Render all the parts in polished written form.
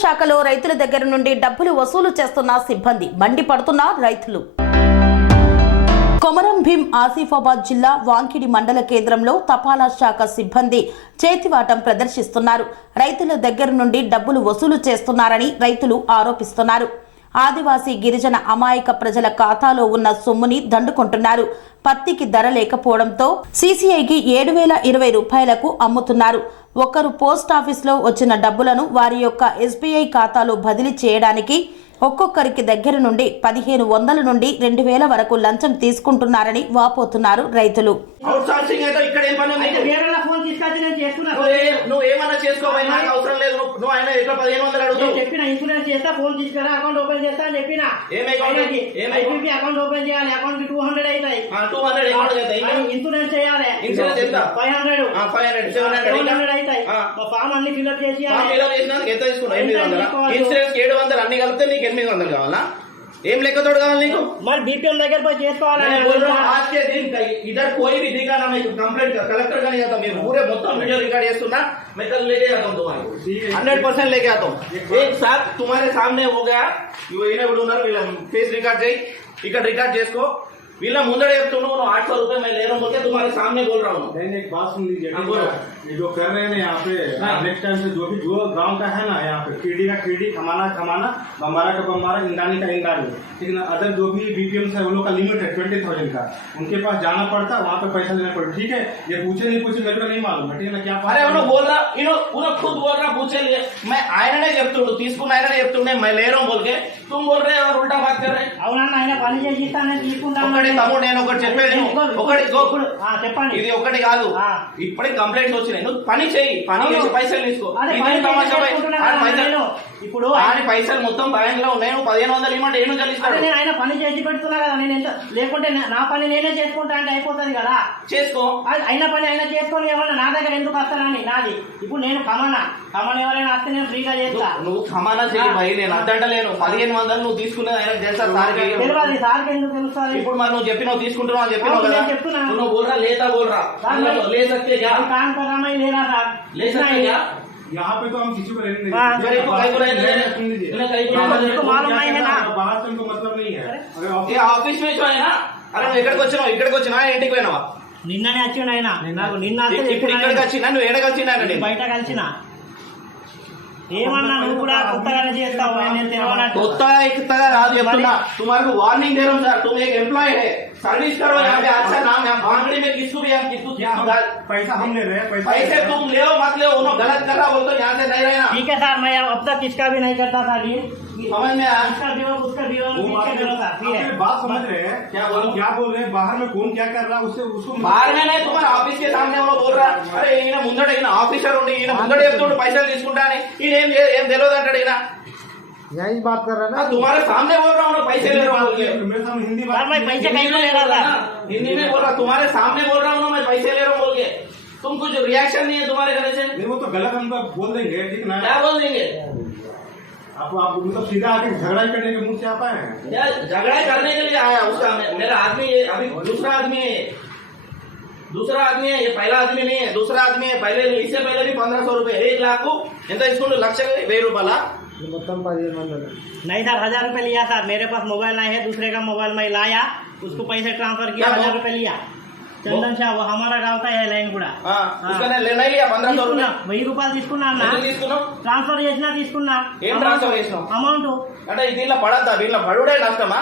శాఖలో రైతుల దగ్గర నుండి డబ్బులు వసూలు చేస్తున్న సిబ్బంది మండిపడుతున్న రైతులు. కొమరం భీం ఆసిఫాబాద్ జిల్లా వాంకిడి మండల కేంద్రంలో తపాలా శాఖ సిబ్బంది చేతివాటం ప్రదర్శిస్తున్నారు. రైతుల దగ్గర నుండి డబ్బులు వసూలు చేస్తున్నారని రైతులు ఆరోపిస్తున్నారు. ఆదివాసీ గిరిజన అమాయక ప్రజల ఖాతాలో ఉన్న సొమ్ముని దండుకుంటున్నారు. పత్తికి ధర లేకపోవడంతో సీసీఐకి 7,020 రూపాయలకు అమ్ముతున్నారు. ఒకరు పోస్టాఫీస్లో వచ్చిన డబ్బులను వారి యొక్క ఎస్బీఐ ఖాతాలో బదిలీ చేయడానికి ఒక్కొక్కరికి దగ్గర నుండి 1,500 నుండి 2,000 వరకు లంచం తీసుకుంటున్నారని వాపోతున్నారు రైతులు. ఏం లెక్కతోడు కావాలి నీకు? మరి బీపీఎం దగ్గర పోయి చేసుకోవాలి. इधर कोई भी दिखा ना, मैं कंप्लेंट कलेक्टर का नहीं आता, मैं पूरे మొత్తం वीडियो रिकॉर्ड చేస్తున్నా, मैं कल लेके आता हूँ तुम्हारे 100% लेके आता हूँ. एक साथ तुम्हारे सामने हो गया. ఈయన కూడా ఉన్నారు, వీళ్ళ ఫేస్ రికార్డ్ చేయి, ఇక్కడ రికార్డ్ చేసుకో. వీళ్ళ ముందరే చెప్తున్నావు 800 रुपए मैं ले रहा हूँ बोल के तुम्हारे सामने बोल रहा हूँ. एक बात सुन लीजिए, ये जो कर रहे हैं यहाँ पे नेक्स्ट टाइम से जो भी जो गांव का है ना, यहाँ पे कीड़ी का कीड़ी, खमाना खमाना, बम्बारा का बम्बारा, इंदानी का इंदानी, ठीक है ना. अदर जो भी बीपीएम है उन लोग का लिमिट है 20,000 का, उनके पास जाना पड़ता, वहाँ पे पैसा लेना पड़ता. ठीक है, ये पूछे नहीं पूछे मेरे को नहीं मालूम है, ठीक है ना. क्या अरे उन्होंने बोल रहा, उन्होंने खुद बोल रहा पूछे लिए, मैं ఆయననే చెప్తుండు తీసుకున్న ఆయననే చెప్తుండే मैं ले रहा हूँ बोल के, तुम बोल रहे और उल्टा बात कर रहे. అవునన్నా ఆయన పని చేసి ఇస్తానని తీసుకుంటాను. ఒకటి తమ్ముడు నేను ఒకటి చెప్పేది, ఒకటి చెప్పండి, ఇది ఒకటి కాదు, ఇప్పుడే కంప్లైంట్స్ వచ్చినాయి. నువ్వు పని చేయి, పని చేసి పైసలు తీసుకో. ఇప్పుడు ఆయన పైసలు మొత్తం బ్యాంక్ లో ఉన్నాయి, నువ్వు 1,500 ఇవ్వమంటే ఏం చెల్లిస్తాడు? నేను ఆయన పని చేసి పెడుతున్నా కదా, నేను ఎంత లేకుంటే నా పని నేనే చేసుకుంటా అంటే అయిపోతుంది కదా. చేసుకో, అయిన పని అయినా చేసుకొని ఏమన్నా నా దగ్గర ఎందుకు వస్తానని నాది. ఇప్పుడు నేను కమనా ఎవరైనా వస్తే నేను ఫ్రీగా చేస్తా. నువ్వు ఖమానా చేయి భయ్, నేను అద్దంటలేను. 1,500 నువ్వు తీసుకునేది ఆయన తెలుసా సార్కి? తెలియదు సార్కి ఎందుకు తెలుస్తుంది? ఇప్పుడు మరి నువ్వు చెప్పినావు తీసుకుంటున్నావు అని చెప్పినావు కదా, నువ్వు బోల్రా లేతా బోల్రా ले सकते क्या? काम कर रहा मैं ले रहा था, ले सकते क्या? यहाँ पे तो हम किसी को रहने नहीं, मालूम नहीं है ना, बाहर से उनको मतलब नहीं है. ये ऑफिस में जो है ना, अरे నువ్వు ఇక్కడికి వచ్చినా ఇంటికి పోయినావా? నిన్ననే వచ్చిన ఆయన నాకు నిన్న ఇప్పుడు ఇక్కడికి వచ్చినా, నువ్వు ఎక్కడ కలిసినా? బయట కలిసిన. ఏమన్నా నువ్వు కూడా కొత్తగానే చేస్తావు, నేను తెలవనట్టు. కొత్తగా రాదు చెప్తున్నా. तुम्हारे को वार्निंग दे रहा हूँ सर, तुम एक एम्प्लॉय है, सर्विस करो यहाँ पे. अच्छा नाम है भांगड़ी में किसको भी हम किसको पैसा हम ले रहे हैं, पैसे तुम ले मत ले, उन्होंने गलत कर रहा बोल तो यहाँ से नहीं रहना. ठीक है सर, मैं अब तक किसका भी नहीं करता था डील, समझ में आया? उसका भी बात समझ रहे हैं. क्या बोल रहे हैं? बाहर में कौन क्या कर रहा है उसको बाहर में नहीं, तुम्हारे ऑफिस के सामने वो बोल रहा. अरे ఈయన ముందట ఈయన ఆఫీసర్ ఉండి ఈయన ముందట చెప్తుండు పైసలు తీసుకుంటా అని. ఈయన ఏం తెలియదు అంటాడు. ఈయన यही बात कर रहा है ना, तुम्हारे सामने बोल रहा हूँ पैसे ले रहा हूँ. मेरे सामने हिंदी बात, मैं पैसे कहीं ले रहा था, हिंदी में बोल रहा. तुम्हारे सामने बोल रहा हूँ मैं पैसे ले रहा हूँ बोल के. तुम कुछ रिएक्शन नहीं है तुम्हारे घर से? नहीं वो तो गलत हम बोल देंगे, ठीक ना. क्या बोल देंगे? आप मतलब सीधा आके झगड़ा करने के मुंह से आता है. झगड़ा करने के लिए आया उसका मेरा आदमी. अभी दूसरा आदमी है, ये पहला आदमी नहीं है, दूसरा आदमी है. पहले इससे पहले भी 1,500 रुपए 1 लाख को ఎంత తీసుకుంటూ 1,1000 రూపాయల नहीं सर 1,000 रुपए लिया सर. मेरे पास मोबाइल नहीं है, दूसरे का मोबाइल में लाया, उसको पैसे ट्रांसफर किया, 1,000 रुपए लिया. चंदन शाह वो हमारा गाँव का है लाइन కూడా. उसने लेना लिया 1,500 रुपए 1000 రూపాయలు తీసుకున్నా అన్న. ట్రాన్స్ఫర్ చేసినా తీసుకున్నా. ఏం ట్రాన్స్ఫర్ చేసినావు? అమౌంట్ అంటే దీనిలో పడద్దా? దీనిలో పడుడే నష్టమా?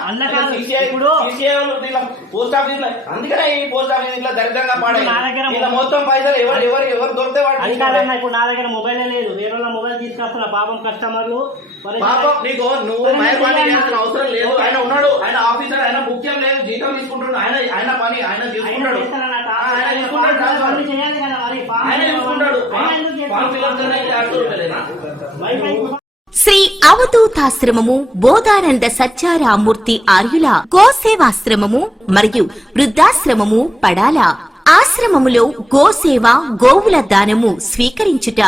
పోస్ట్ ఆఫీస్ లో అందుకనే ఈ పోస్ట్ ఆఫీస్ ఇట్లా దరిద్రంగా పాడే మొత్తం పైసలు ఎవరు దొరికితే వాడు. ఇప్పుడు నా దగ్గర మొబైల్ లేదు, వేరే వాళ్ళ మొబైల్ తీసుకొస్తున్నా. పాపం కస్టమర్లు నీకు నువ్వు మహర్బానీ చేయాల్సిన అవసరం లేదు. ఆయన ఉన్నాడు, ఆయన ఆఫీసర్, ఆయన ముఖ్యం లేదు, జీతం తీసుకుంటున్నాడు. ఆయన పని ఆయన తీసుకుంటాడు. శ్రీ అవధూతాశ్రమము, బోధానంద సత్యారామూర్తి ఆర్యుల గోసేవాశ్రమము మరియు వృద్ధాశ్రమము పడాల. ఆశ్రమములో గోసేవ, గోవుల దానము స్వీకరించుట,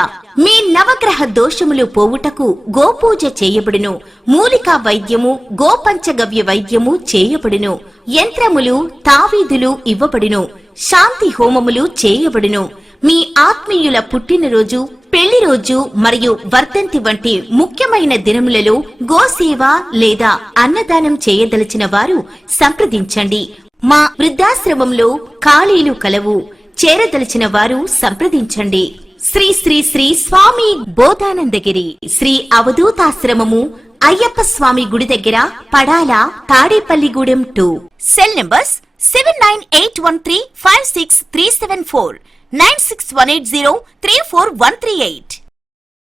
మీ నవగ్రహ దోషములు పోవుటకు గోపూజ చేయబడును. మూలికా వైద్యము, గోపంచగవ్య వైద్యము చేయబడును. యంత్రములు, తావీదులు ఇవ్వబడును. శాంతి హోమములు చేయబడును. మీ ఆత్మీయుల పుట్టినరోజు, పెళ్లి రోజు మరియు వర్ధంతి వంటి ముఖ్యమైన దినములలో గోసేవ లేదా అన్నదానం చేయదలిచిన వారు సంప్రదించండి. మా వృద్ధాశ్రమంలో ఖాళీలు కలవు. చేరదలిచిన వారు సంప్రదించండి. శ్రీ శ్రీ శ్రీ స్వామి బోధానందగిరి శ్రీ అవధూతాశ్రమము, అయ్యప్ప స్వామి గుడి దగ్గర, పడాల, తాడేపల్లిగూడెం 2. Cell numbers 7981356374, 96180341138.